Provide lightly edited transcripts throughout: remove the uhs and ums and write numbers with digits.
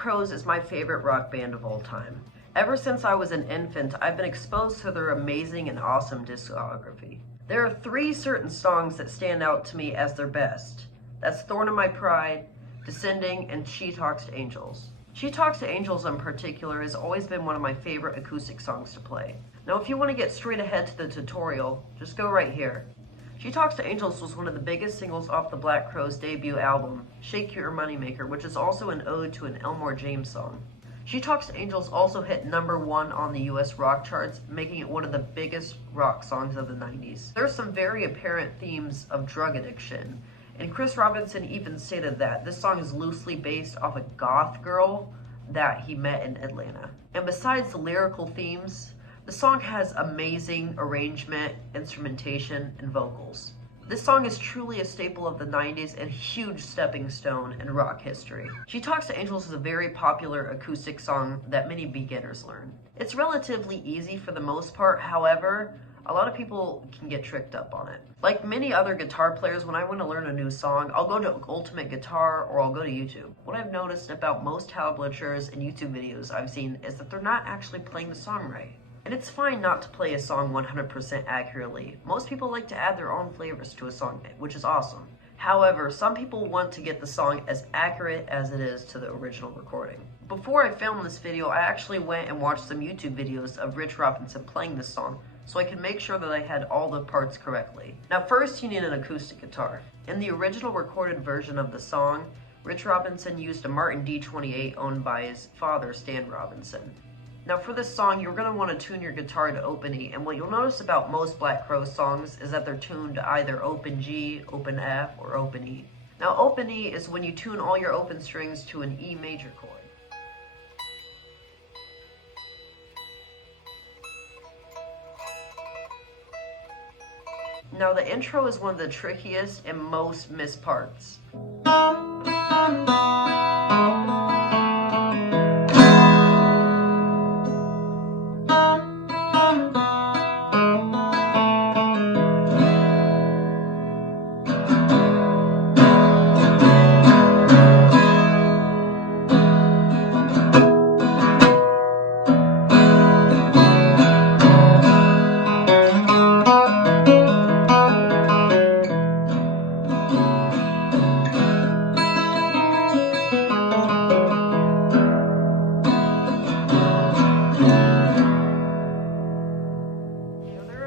Crowes is my favorite rock band of all time. Ever since I was an infant, I've been exposed to their amazing and awesome discography. There are 3 certain songs that stand out to me as their best. That's Thorn in My Pride, Descending, and She Talks to Angels. She Talks to Angels in particular has always been one of my favorite acoustic songs to play. Now if you want to get straight ahead to the tutorial, just go right here. She Talks to Angels was one of the biggest singles off the Black Crowes' debut album, Shake Your Moneymaker, which is also an ode to an Elmore James song. She Talks to Angels also hit #1 on the US rock charts, making it one of the biggest rock songs of the 90s. There's some very apparent themes of drug addiction, and Chris Robinson even stated that this song is loosely based off a goth girl that he met in Atlanta. And besides the lyrical themes, the song has amazing arrangement, instrumentation, and vocals. This song is truly a staple of the 90s and a huge stepping stone in rock history. She Talks to Angels is a very popular acoustic song that many beginners learn. It's relatively easy for the most part, however, a lot of people can get tricked up on it. Like many other guitar players, when I want to learn a new song, I'll go to Ultimate Guitar or I'll go to YouTube. What I've noticed about most tablatures and YouTube videos I've seen is that they're not actually playing the song right. And it's fine not to play a song 100% accurately. Most people like to add their own flavors to a song, which is awesome. However, some people want to get the song as accurate as it is to the original recording. Before I filmed this video, I actually went and watched some YouTube videos of Rich Robinson playing this song, so I could make sure that I had all the parts correctly. Now first, you need an acoustic guitar. In the original recorded version of the song, Rich Robinson used a Martin D28 owned by his father, Stan Robinson. Now for this song, you're going to want to tune your guitar to open E, and what you'll notice about most Black Crowes songs is that they're tuned to either open G, open F, or open E. Now open E is when you tune all your open strings to an E major chord. Now the intro is one of the trickiest and most missed parts.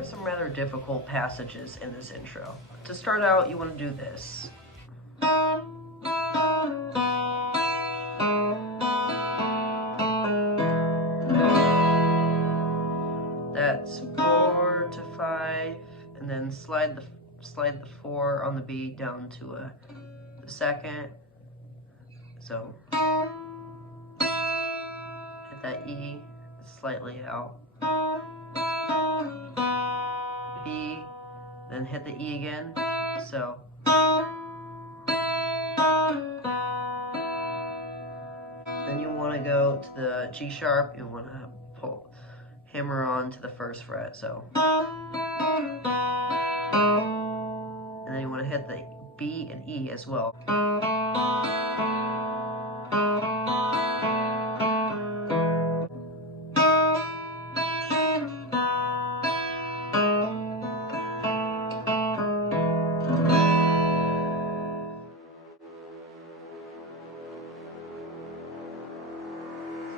Some rather difficult passages in this intro. To start out, you want to do this. That's 4 to 5, and then slide the 4 on the B down to the second. So hit that E slightly out. B, then hit the E again, so. Then you want to go to the G sharp, you want to hammer on to the 1st fret, so. And then you want to hit the B and E as well.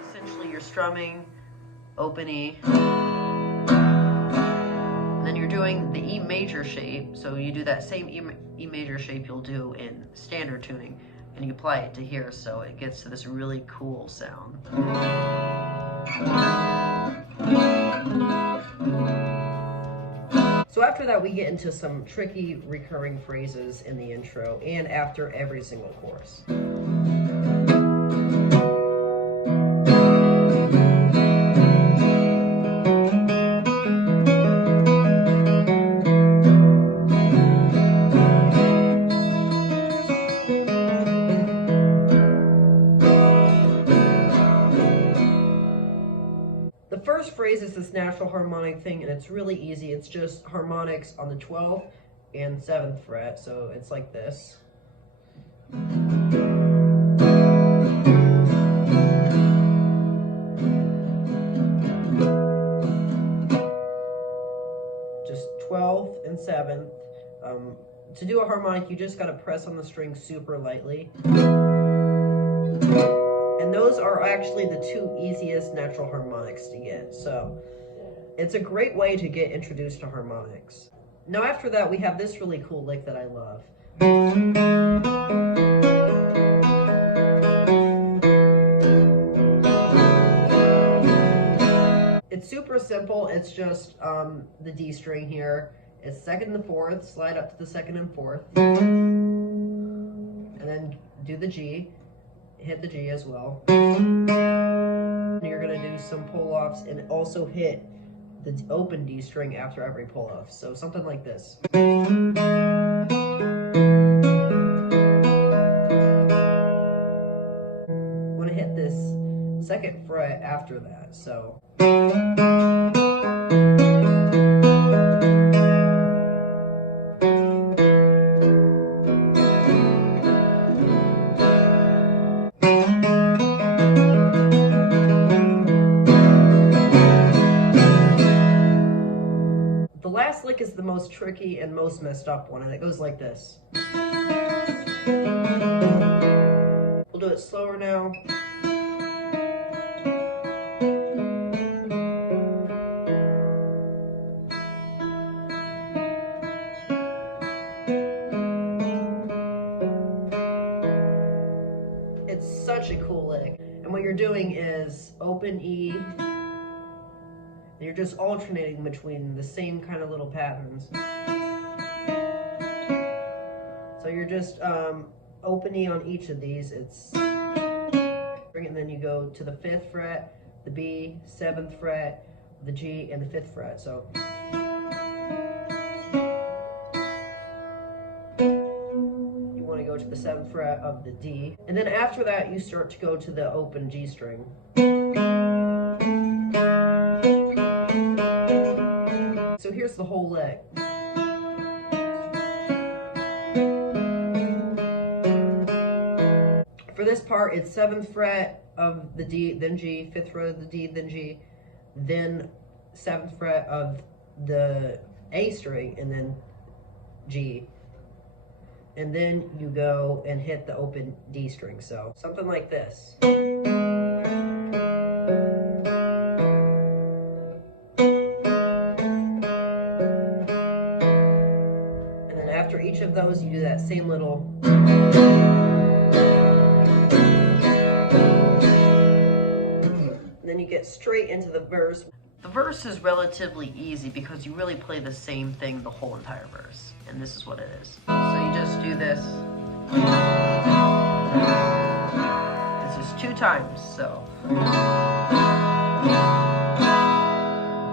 Essentially you're strumming open E, and then you're doing the E major shape, so you do that same E major shape you'll do in standard tuning, and you apply it to here so it gets to this really cool sound. So after that we get into some tricky recurring phrases in the intro and after every single chorus. The first phrase is this natural harmonic thing, and it's really easy. It's just harmonics on the 12th and 7th fret, so it's like this. 12th and 7th. To do a harmonic, you just gotta press on the string super lightly. And those are actually the two easiest natural harmonics to get. So it's a great way to get introduced to harmonics. Now after that, we have this really cool lick that I love. It's super simple. It's just the D string here. It's 2nd and the 4th, slide up to the 2nd and 4th. And then do the G, hit the G as well. You're gonna do some pull-offs and also hit the open D string after every pull-off. So something like this. Want to hit this 2nd fret after that, so. The last lick is the most tricky and most messed up one, and it goes like this. We'll do it slower now. It's such a cool lick. And what you're doing is open E, and you're just alternating between the same kind of little patterns. So you're just open E on each of these. It's and then you go to the 5th fret, the B, 7th fret, the G, and the 5th fret. So you want to go to the 7th fret of the D, and then after that you start to go to the open G string. So here's the whole lick. For this part, it's 7th fret of the D, then G, 5th fret of the D, then G, then 7th fret of the A string, and then G. And then you go and hit the open D string. So something like this. After each of those, you do that same little. And then you get straight into the verse. The verse is relatively easy because you really play the same thing the whole entire verse. And this is what it is. So you just do this. This is 2 times, so.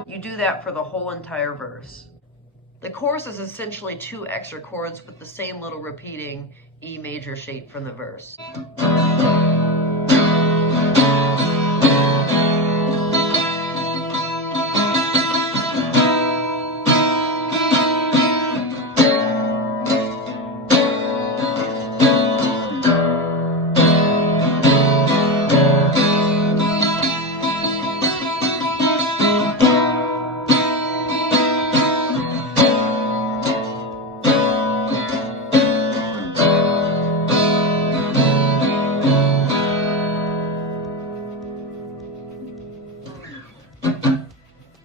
You do that for the whole entire verse. The chorus is essentially 2 extra chords with the same little repeating E major shape from the verse.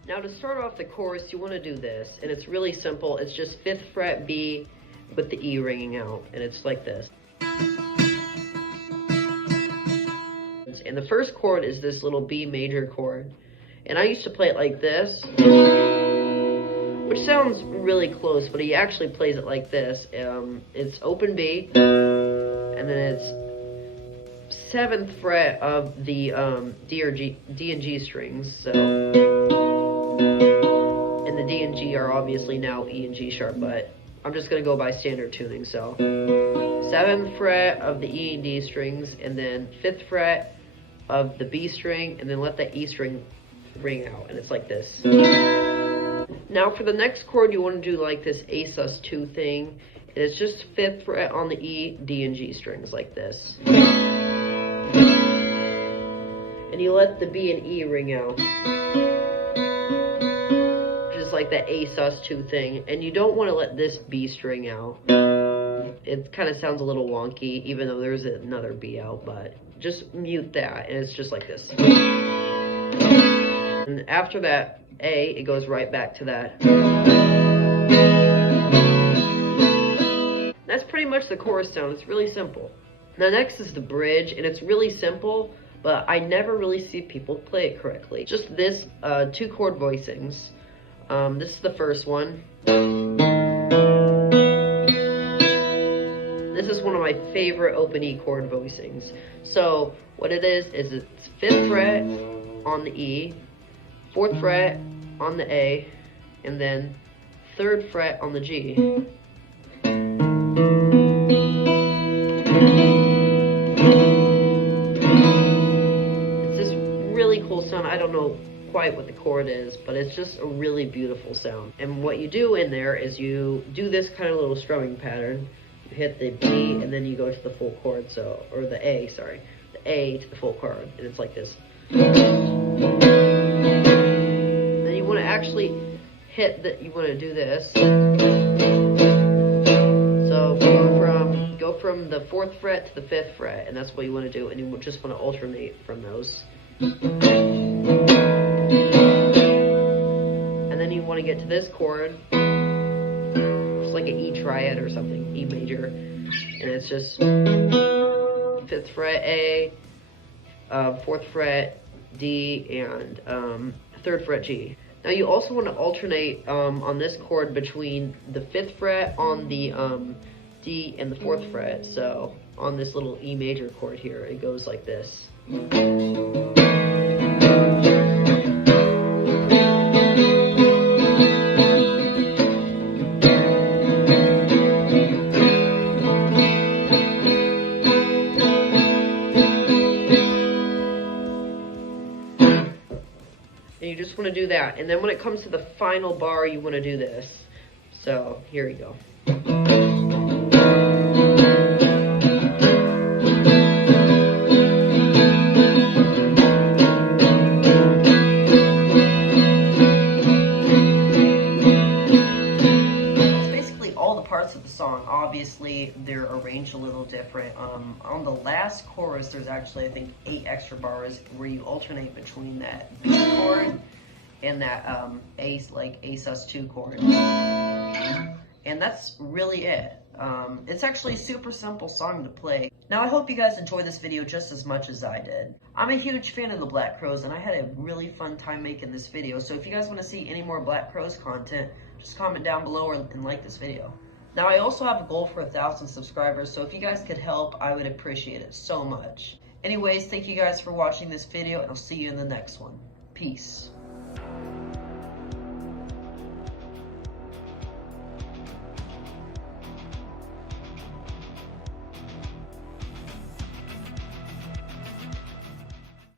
Now to start off the chorus, you want to do this, and it's really simple. It's just 5th fret B with the E ringing out, and it's like this. And the first chord is this little B major chord, and I used to play it like this, which sounds really close, but he actually plays it like this. It's open B, and then it's 7th fret of the D and G strings, so. And the D and G are obviously now E and G sharp, but I'm just going to go by standard tuning. So 7th fret of the E and D strings, and then 5th fret of the B string, and then let the E string ring out, and it's like this. Now for the next chord, you want to do like this A sus2 thing, and it's just 5th fret on the E, D, and G strings like this. And you let the B and E ring out. like that A sus2 thing, and you don't want to let this B string out. It kind of sounds a little wonky, even though there's another B out, but just mute that, and it's just like this. And after that A, it goes right back to that. That's pretty much the chorus sound. It's really simple. Now next is the bridge, and it's really simple, but I never really see people play it correctly. Just this 2 chord voicings. This is the first one. This is one of my favorite open E chord voicings. So what it is it's 5th fret on the E, 4th fret on the A, and then 3rd fret on the G. It's this really cool sound. I don't know quite what the chord is, but it's just a really beautiful sound. And what you do in there is you do this kind of little strumming pattern. You hit the B and then you go to the full chord, or the A, sorry. The A to the full chord, and it's like this. Then you want to actually hit that, you want to do this. So go from the 4th fret to the 5th fret, and that's what you want to do, and you just want to alternate from those. And then you want to get to this chord. It's like an E triad or something, E major, and it's just 5th fret A, 4th fret D, and 3rd fret G. Now you also want to alternate on this chord between the 5th fret on the D and the 4th fret. So on this little E major chord here, it goes like this. And you just want to do that. And then when it comes to the final bar, you want to do this. So here you go. That's basically all the parts of the song. Obviously, they're arranged a little different. On the last chorus, there's actually, I think, 8 extra bars where you alternate between that B chord and that A sus2 chord. And that's really it. It's actually a super simple song to play. Now I hope you guys enjoyed this video just as much as I did. I'm a huge fan of the Black Crowes, and I had a really fun time making this video. So if you guys want to see any more Black Crowes content, just comment down below and like this video. Now I also have a goal for 1,000 subscribers, so if you guys could help, I would appreciate it so much. Anyways, thank you guys for watching this video, and I'll see you in the next one. Peace.